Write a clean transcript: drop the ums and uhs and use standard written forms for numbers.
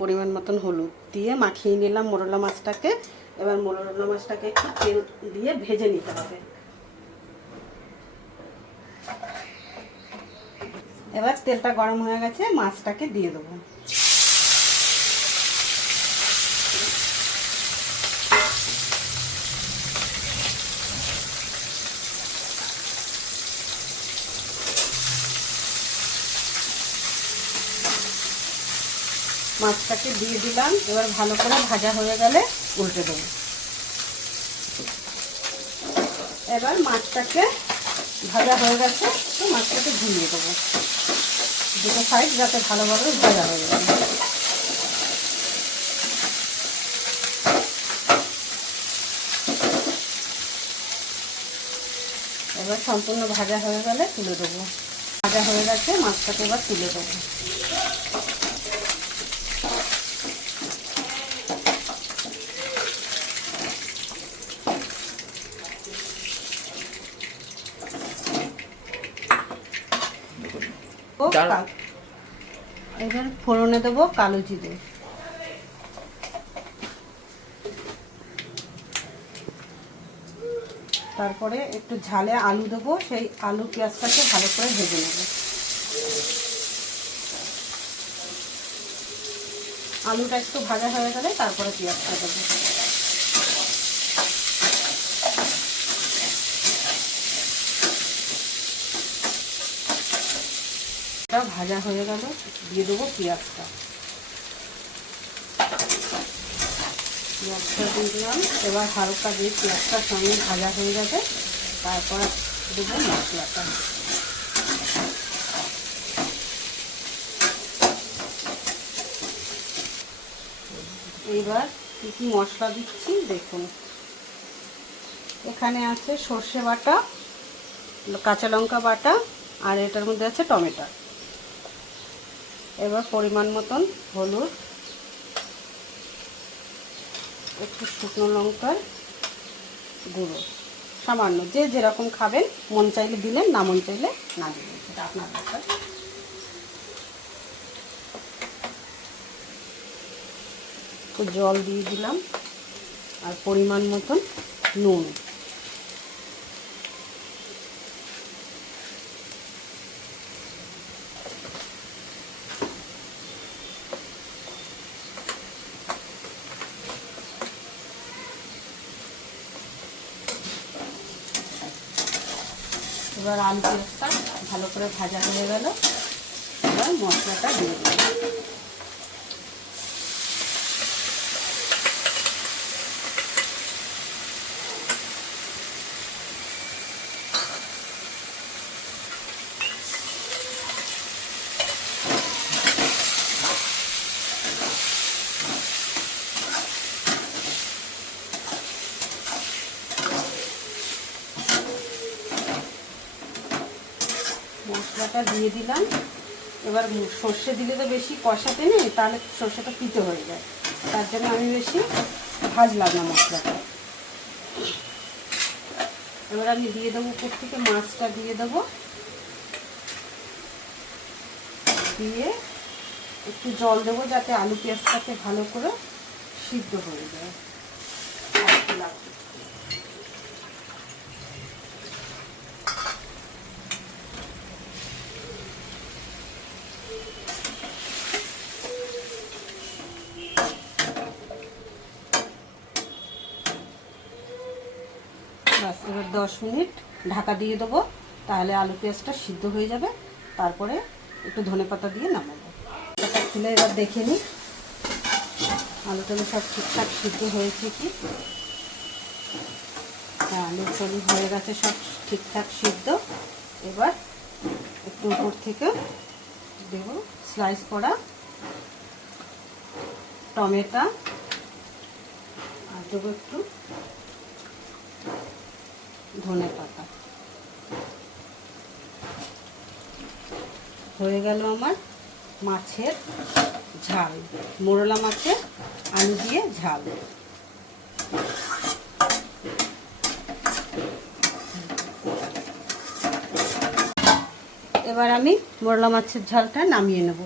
পরিমাণ মতন হলুদ দিয়ে মাখিয়ে নিলাম মোরলা মাছটাকে। এবার মোরলা মাছটাকে একটু তেল দিয়ে ভেজে নিতে হবে। এবার তেলটা গরম হয়ে গেছে, মাছটাকে দিয়ে দেবো। মাছটাকে দিয়ে দিলাম। এবার ভালো করে ভাজা হয়ে গেলে উল্টে দেবো। এবার মাছটাকে ভাজা হয়ে গেছে, তো মাছটাকে ঝুলিয়ে দেবো দুটো সাইড, যাতে ভালোভাবে ভাজা হয়ে যায়। এবার সম্পূর্ণ ভাজা হয়ে গেলে তুলে দেবো। ভাজা হয়ে গেছে, মাছটাকে এবার তুলে দেবো। এবার ফোড়নে দেবো কালো জিরে, তারপরে একটু ঝালে আলু দেবো। সেই আলু পেঁয়াজটাকে ভালো করে ভেজে নেব। আলুটা একটু ভাজা হয়ে গেলে তারপরে পেঁয়াজটা দেবো। ভাজা হয়ে গেল, দিয়ে দেবো পেঁয়াজটা। পেঁয়াজটা দিয়ে দিলাম। এবার হালকা দিয়ে পেঁয়াজটার সঙ্গে ভাজা হয়ে যাবে, তারপর দেবো মশলাটা। এইবার কী কী মশলা দিচ্ছি দেখুন। এখানে আছে সর্ষে বাটা, কাঁচা লঙ্কা বাটা, আর এটার মধ্যে আছে টমেটো। এবার পরিমাণ মতন হলুদ, একটু শুকনো লঙ্কার গুঁড়ো সামান্য, যে যেরকম খাবেন, মন চাইলে দিলেন, না মন চাইলে না দিলেন, সেটা আপনার ব্যাপার। একটু জল দিয়ে দিলাম, আর পরিমাণ মতন নুন। এবার আলু পেঁয়াজটা ভালো করে ভাজা হয়ে গেল। এবার মশলাটা দিয়ে দিলাম। মশলাটা দিয়ে দিলাম। এবার সর্ষে দিলে তো বেশি কষাতে নেই, তাহলে সর্ষেটা তিতো হয়ে যায়। তার জন্য আমি বেশি ভাজলাম না মশলাটা। এবার আমি দিয়ে দেবো উপর থেকে মাছটা দিয়ে দেবো, দিয়ে একটু জল দেবো যাতে আলু পেঁয়াজটাকে ভালো করে সিদ্ধ হয়ে যায়। বাস, এবার 10 মিনিট ঢাকা দিয়ে দেবো, তাহলে আলু পেঁয়াজটা সিদ্ধ হয়ে যাবে। তারপরে একটু ধনেপাতা দিয়ে নামাবো। এটা খুলে এবার দেখে নিই আলু টালু সব ঠিকঠাক সিদ্ধ হয়েছে কি। হ্যাঁ, আলু টালু হয়ে গেছে সব ঠিকঠাক সিদ্ধ। এবার একটু উপর থেকে দেবো স্লাইস করা টমেটো, আর দেবো একটু ধনেপাতা। হয়ে গেল আমার মাছের ঝাল, মোরলা মাছের আলু দিয়ে ঝাল। এবার আমি মোরলা মাছের ঝালটা নামিয়ে নেব।